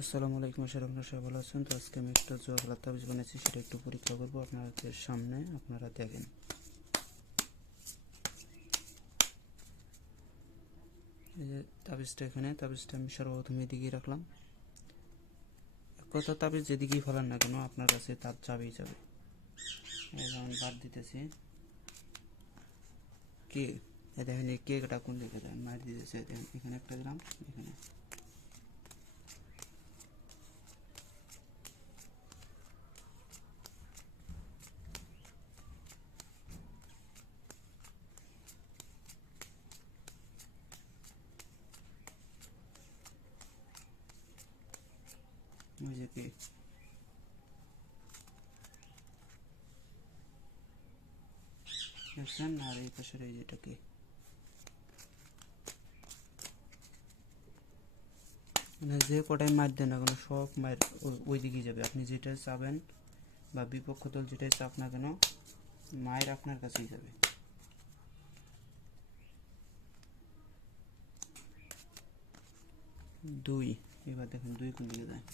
আসসালামু আলাইকুম আপনারা সবাই ভালো আছেন। তো আজকে আমি একটা জোয়া খেলার তাবিজ বানিয়েছি, সেটা একটু পরীক্ষা করব আপনাদের সামনে, আপনারা দেখেন। এই যে তাবিজটা এখানে, তাবিজটা আমি সর্বপ্রথম এদিকেই রাখলাম। এক কথা তাবিজ যেদিকেই ফেলান না কেন, আপনার কাছে তার যাবেই যাবে। যেমন বাদ দিতেছি। কে? দেখেন, এই কেকটা কোন দিকে দেন? মার দিতেছে, দেখেন, এখানে একটা দিলাম এখানে। দেখছেন? আর এই পাশের এই যেটাকে মানে যে কটাই মার দেন না কেন, সব মায়ের ওই দিকেই যাবে। আপনি যেটা চাবেন বা বিপক্ষ দল যেটাই চাপ না কেন, মায়ের আপনার কাছেই যাবে। দুই। এবার দেখুন দুই কোন দিকে যায়?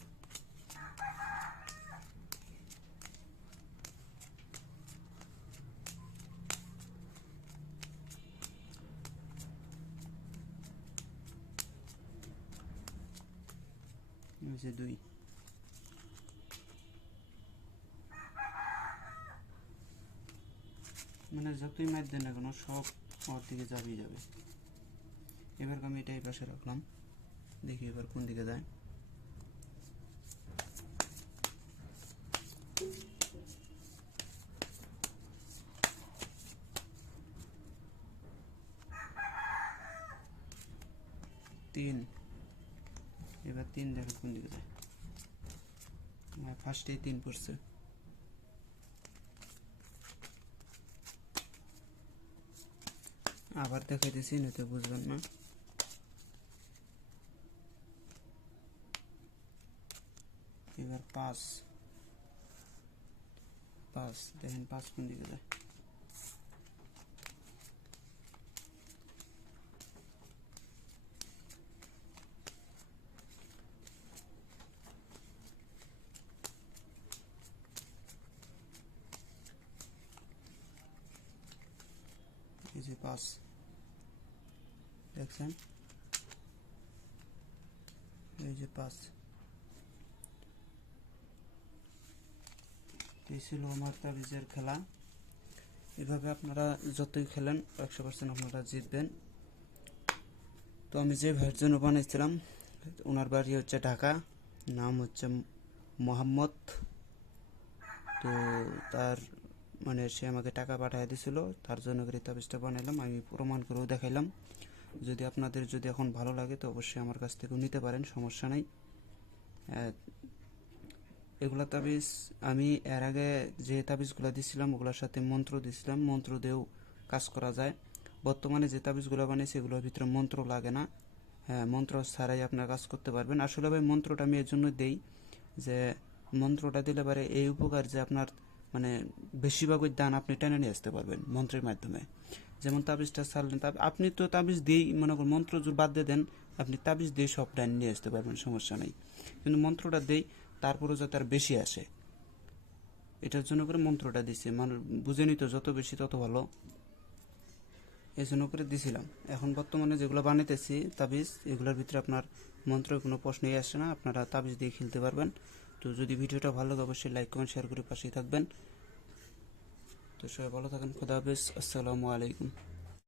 যে দুই। মানে যতই মার দেন না কেন, সব ওর দিকে যাবেই যাবে। এবার আমি এটা এই পাশে রাখলাম। দেখি এবার কোন দিকে যায়। তিন। এবার তিন দেখো কোন দিকে যায়। ফার্স্টেই তিন পড়ছে। আবার দেখাইতেছি, নয়তো বুঝবেন না। এবার পাঁচ। পাঁচ, দেখেন পাঁচ কোন দিকে যায়। এই যে পাঁচ দেখছেন? এই যে পাঁচ এই ছিল আমার তাবিজের খেলা। এভাবে আপনারা যতই খেলেন, একশো পার্সেন্ট আপনারা জিতবেন। তো আমি যে ভাইয়ের জন্য বানিয়েছিলাম, ওনার বাড়ি হচ্ছে ঢাকা, নাম হচ্ছে মোহাম্মদ। তো তার মানে সে আমাকে টাকা পাঠিয়ে দিছিল, তার জন্য করে তাবিজটা বানাইলাম। আমি প্রমাণ করেও দেখাইলাম। যদি আপনাদের যদি এখন ভালো লাগে, তো অবশ্যই আমার কাছ থেকেও নিতে পারেন, সমস্যা নাই। এগুলা তাবিজ, আমি এর আগে যে তাবিজগুলো দিছিলাম, ওগুলোর সাথে মন্ত্র দিছিলাম। মন্ত্র দিয়েও কাজ করা যায়। বর্তমানে যে তাবিজগুলো বানিয়েছি এগুলোর ভিতরে মন্ত্র লাগে না। হ্যাঁ মন্ত্র ছাড়াই আপনার কাজ করতে পারবেন। আসলে ভাই, মন্ত্রটা আমি এর জন্য দেই যে, মন্ত্রটা দিলে পারে এই উপকার যে আপনার মানে বেশিরভাগ ওই দান আপনি টেনে নিয়ে আসতে পারবেন মন্ত্রের মাধ্যমে। যেমন তাবিজটা ছাড়লেন আপনি তো তাবিজ দিয়েই মনে করুন, মন্ত্র যদি বাদ দিয়ে দেন, আপনি তাবিজ দিয়ে সব ডান নিয়ে আসতে পারবেন, সমস্যা নেই। কিন্তু মন্ত্রটা দেই, তারপরেও যাতে আর বেশি আসে। এটার জন্য করে মন্ত্রটা দিচ্ছে মানুষ বুঝেনি তো যত বেশি তত ভালো। এই জন্য করে দিছিলাম। এখন বর্তমানে যেগুলো বানাইতেছি তাবিজ, এগুলোর ভিতরে আপনার মন্ত্রের কোনো প্রশ্নই আসে না। আপনারা তাবিজ দিয়ে খেলতে পারবেন। তো যদি ভিডিওটা ভালো লাগে, অবশ্যই লাইক কমেন্ট শেয়ার করে পাশেই থাকবেন। তো সবাই ভালো থাকেন, খোদা হাফেজ, আসসালামু আলাইকুম।